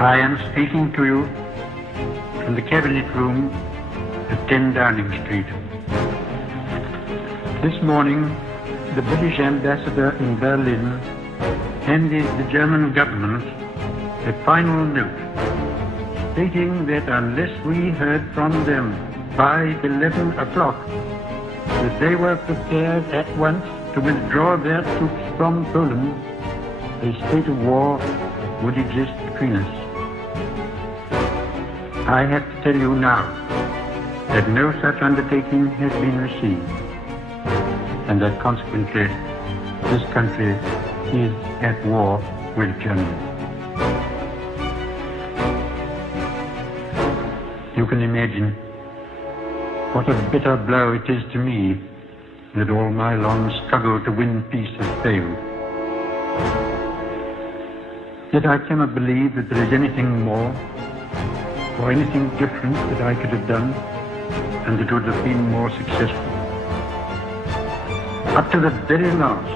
I am speaking to you from the cabinet room at 10 Downing Street. This morning, the British ambassador in Berlin handed the German government a final note stating that unless we heard from them by 11 o'clock, that they were prepared at once to withdraw their troops from Poland, a state of war would exist between us. I have to tell you now that no such undertaking has been received, and that consequently this country is at war with Germany. You can imagine what a bitter blow it is to me that all my long struggle to win peace has failed. Yet I cannot believe that there is anything more or anything different that I could have done and that would have been more successful. Up to the very last,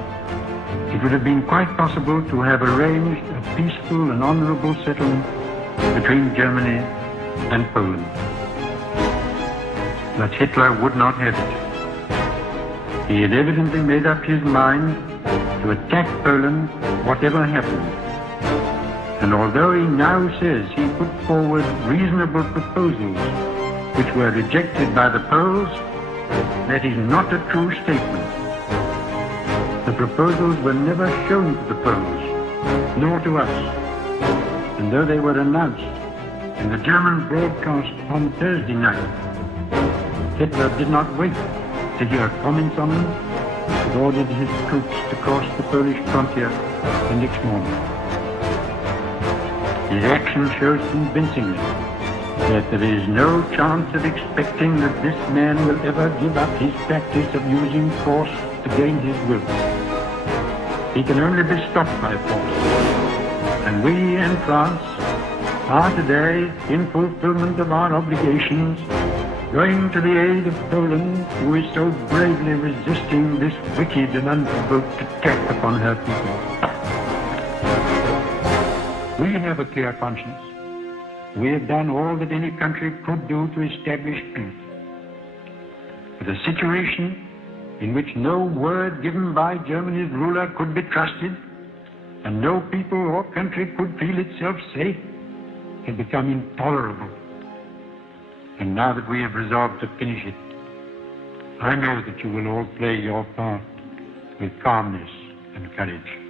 it would have been quite possible to have arranged a peaceful and honorable settlement between Germany and Poland. But Hitler would not have it. He had evidently made up his mind to attack Poland whatever happened. And although he now says he put forward reasonable proposals which were rejected by the Poles, that is not a true statement. The proposals were never shown to the Poles, nor to us. And though they were announced in the German broadcast on Thursday night, Hitler did not wait to hear comments on them, but ordered his troops to cross the Polish frontier the next morning. His action shows convincingly that there is no chance of expecting that this man will ever give up his practice of using force to gain his will. He can only be stopped by force. And we in France are today, in fulfillment of our obligations, going to the aid of Poland, who is so bravely resisting this wicked and unprovoked attack upon her people. We have a clear conscience. We have done all that any country could do to establish peace. But a situation in which no word given by Germany's ruler could be trusted, and no people or country could feel itself safe, had become intolerable. And now that we have resolved to finish it, I know that you will all play your part with calmness and courage.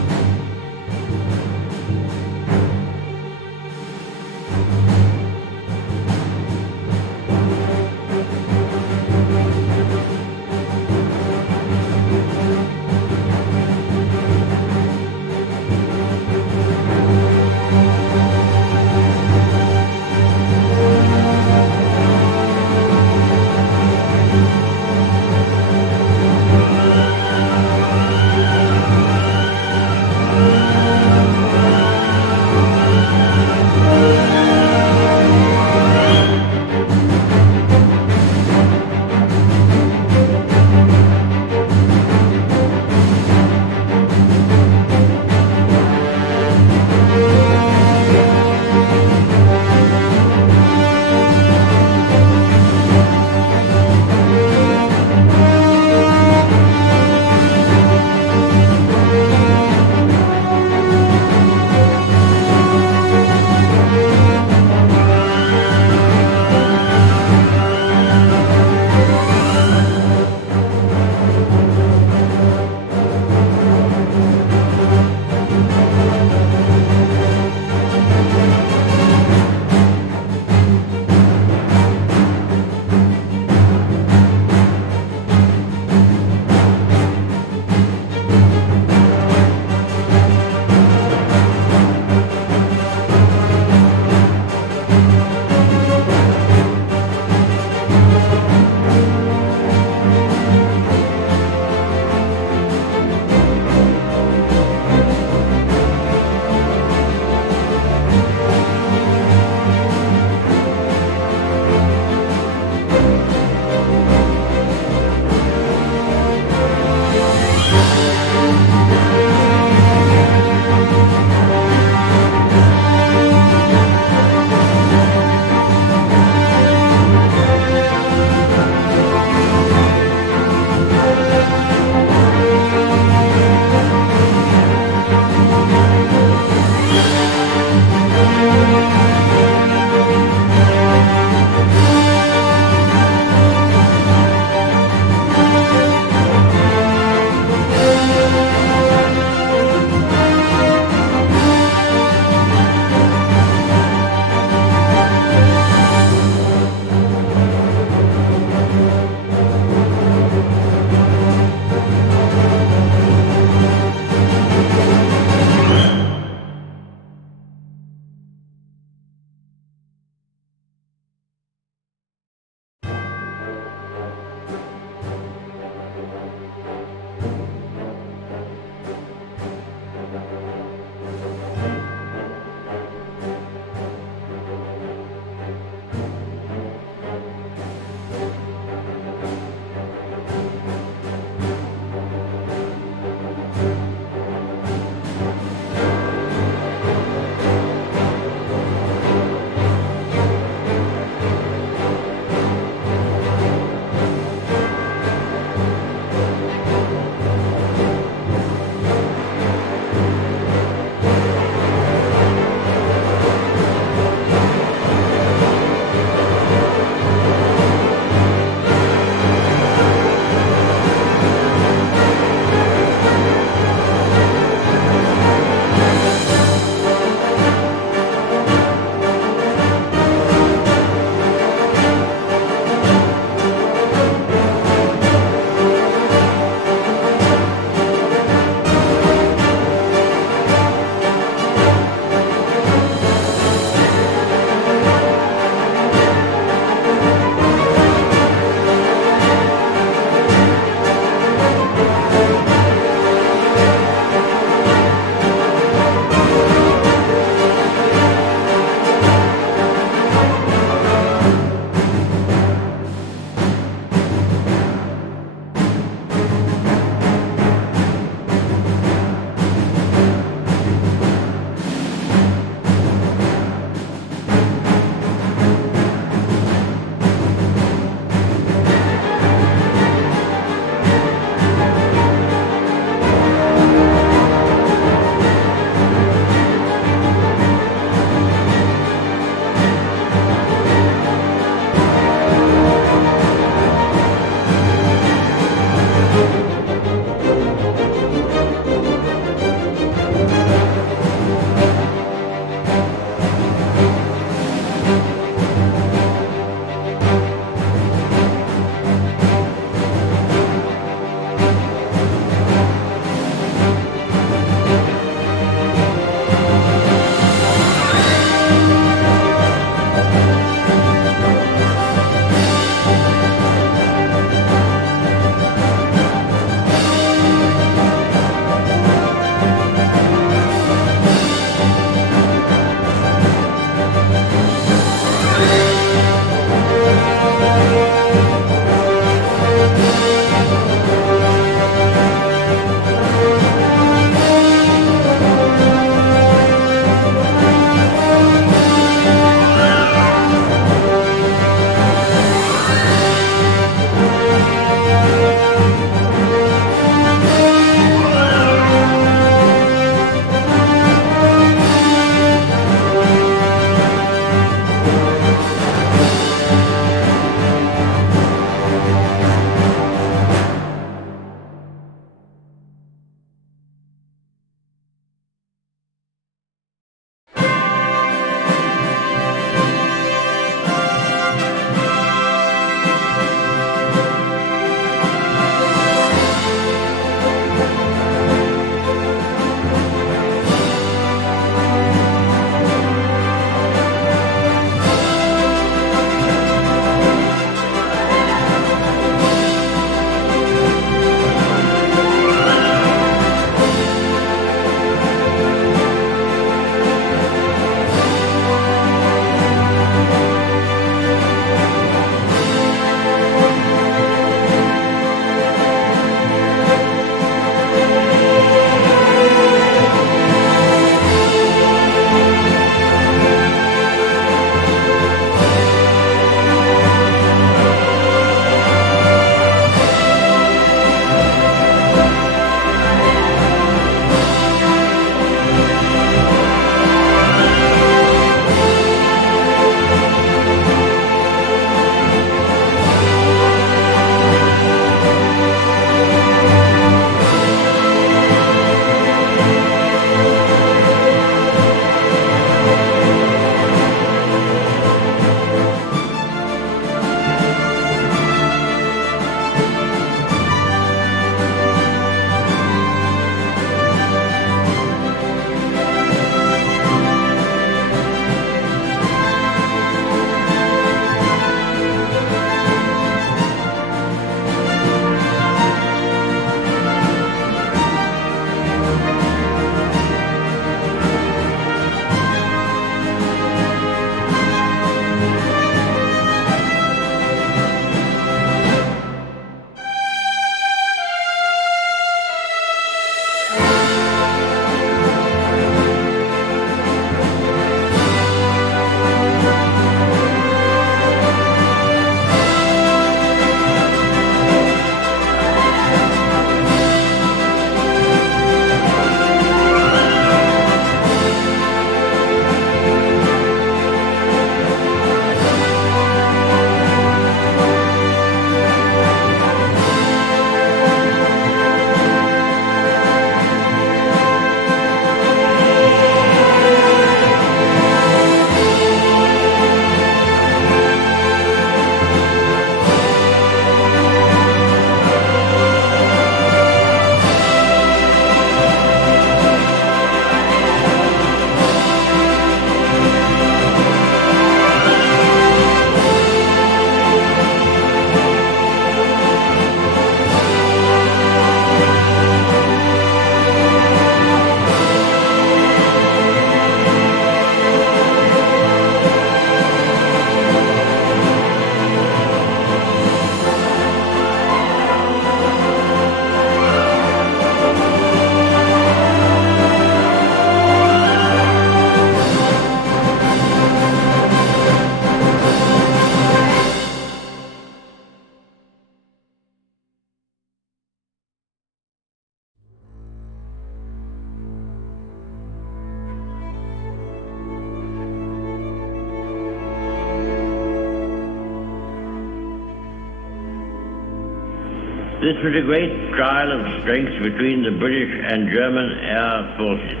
This was a great trial of strength between the British and German air forces.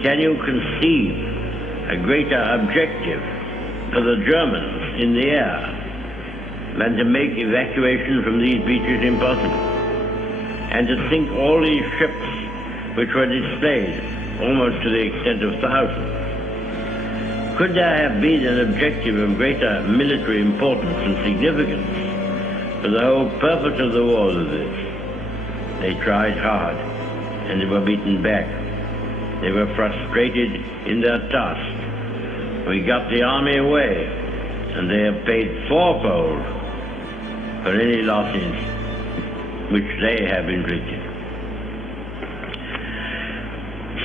Can you conceive a greater objective for the Germans in the air than to make evacuation from these beaches impossible, and to sink all these ships which were displayed almost to the extent of thousands? Could there have been an objective of greater military importance and significance? For the whole purpose of the war was this. They tried hard, and they were beaten back. They were frustrated in their task. We got the army away, and they have paid fourfold for any losses which they have inflicted.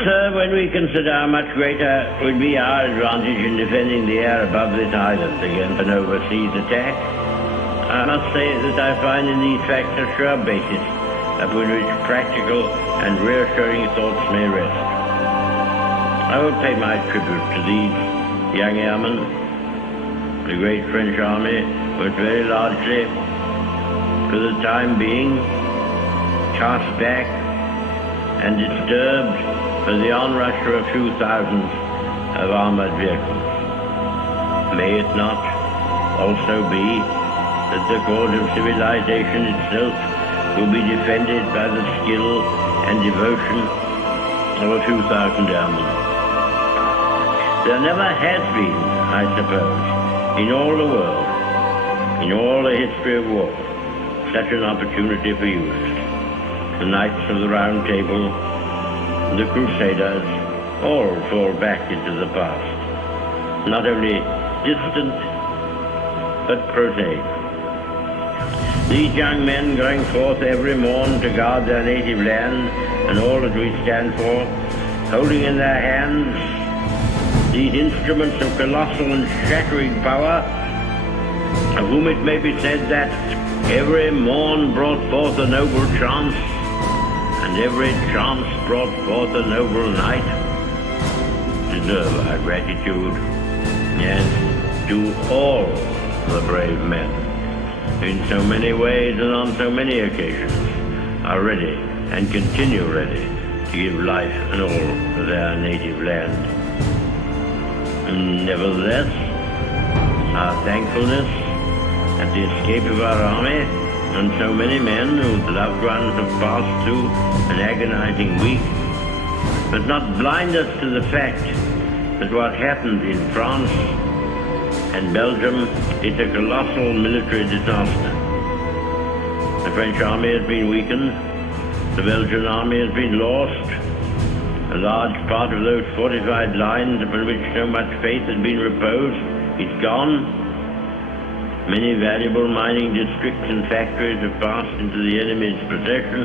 Sir, when we consider how much greater would be our advantage in defending the air above this island against an overseas attack, I must say that I find in these facts a sure basis upon which practical and reassuring thoughts may rest. I will pay my tribute to these young airmen. The great French army was very largely, for the time being, cast back and disturbed for the onrush of a few thousands of armored vehicles. May it not also be that the cause of civilization itself will be defended by the skill and devotion of a few thousand airmen? There never has been, I suppose, in all the world, in all the history of war, such an opportunity for youth. The Knights of the Round Table, the Crusaders, all fall back into the past, not only distant, but prosaic. These young men going forth every morn to guard their native land and all that we stand for, holding in their hands these instruments of colossal and shattering power, of whom it may be said that every morn brought forth a noble chance, and every chance brought forth a noble night, deserve our gratitude, yes, to all the brave men, in so many ways and on so many occasions, are ready and continue ready to give life and all for their native land. Nevertheless, our thankfulness at the escape of our army and so many men whose loved ones have passed through an agonizing week must not blind us to the fact that what happened in France and Belgium is a colossal military disaster. The French army has been weakened, the Belgian army has been lost, a large part of those fortified lines upon which so much faith had been reposed is gone. Many valuable mining districts and factories have passed into the enemy's possession.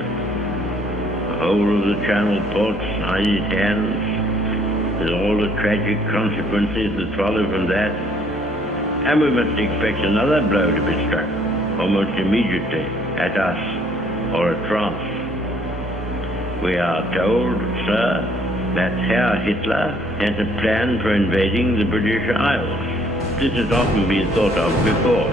The whole of the Channel ports are in his hands, with all the tragic consequences that follow from that. And we must expect another blow to be struck, almost immediately, at us or at France. We are told, sir, that Herr Hitler has a plan for invading the British Isles. This has often been thought of before.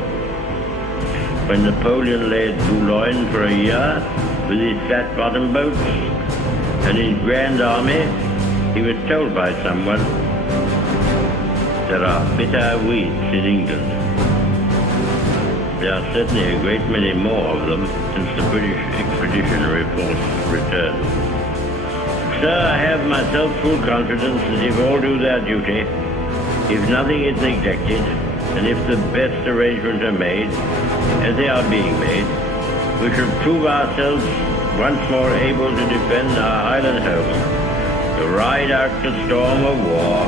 When Napoleon lay at Boulogne for a year with his flat-bottom boats and his grand army, he was told by someone, there are bitter weeds in England. There are certainly a great many more of them since the British expeditionary force returned. Sir, I have myself full confidence that if all do their duty, if nothing is neglected, and if the best arrangements are made, as they are being made, we shall prove ourselves once more able to defend our island home, to ride out the storm of war,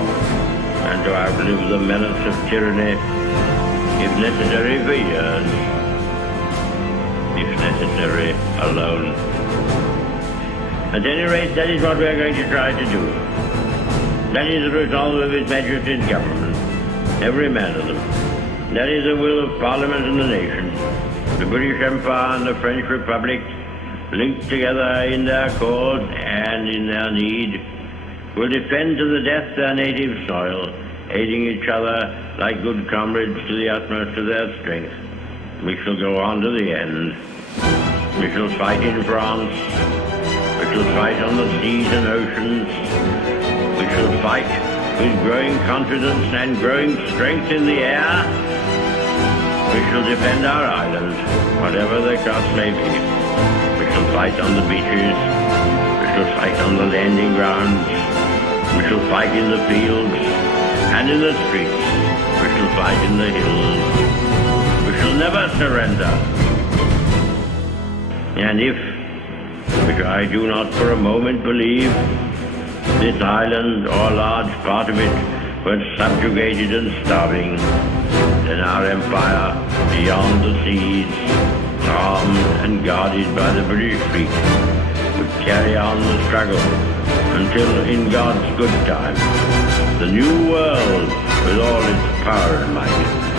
and to outlive the menace of tyranny, if necessary for years, if necessary alone. At any rate, that is what we are going to try to do. That is the resolve of His Majesty's government, every man of them. That is the will of Parliament and the nation. The British Empire and the French Republic, linked together in their cause and in their need, will defend to the death their native soil, aiding each other like good comrades to the utmost of their strength. We shall go on to the end. We shall fight in France. We shall fight on the seas and oceans. We shall fight with growing confidence and growing strength in the air. We shall defend our island, whatever the cost may be. We shall fight on the beaches. We shall fight on the landing grounds. We shall fight in the fields and in the streets. We shall fight in the hills. We shall never surrender. And if, which I do not for a moment believe, this island or a large part of it were subjugated and starving, then our empire beyond the seas, armed and guarded by the British fleet, would carry on the struggle until in God's good time, the new world with all its power and might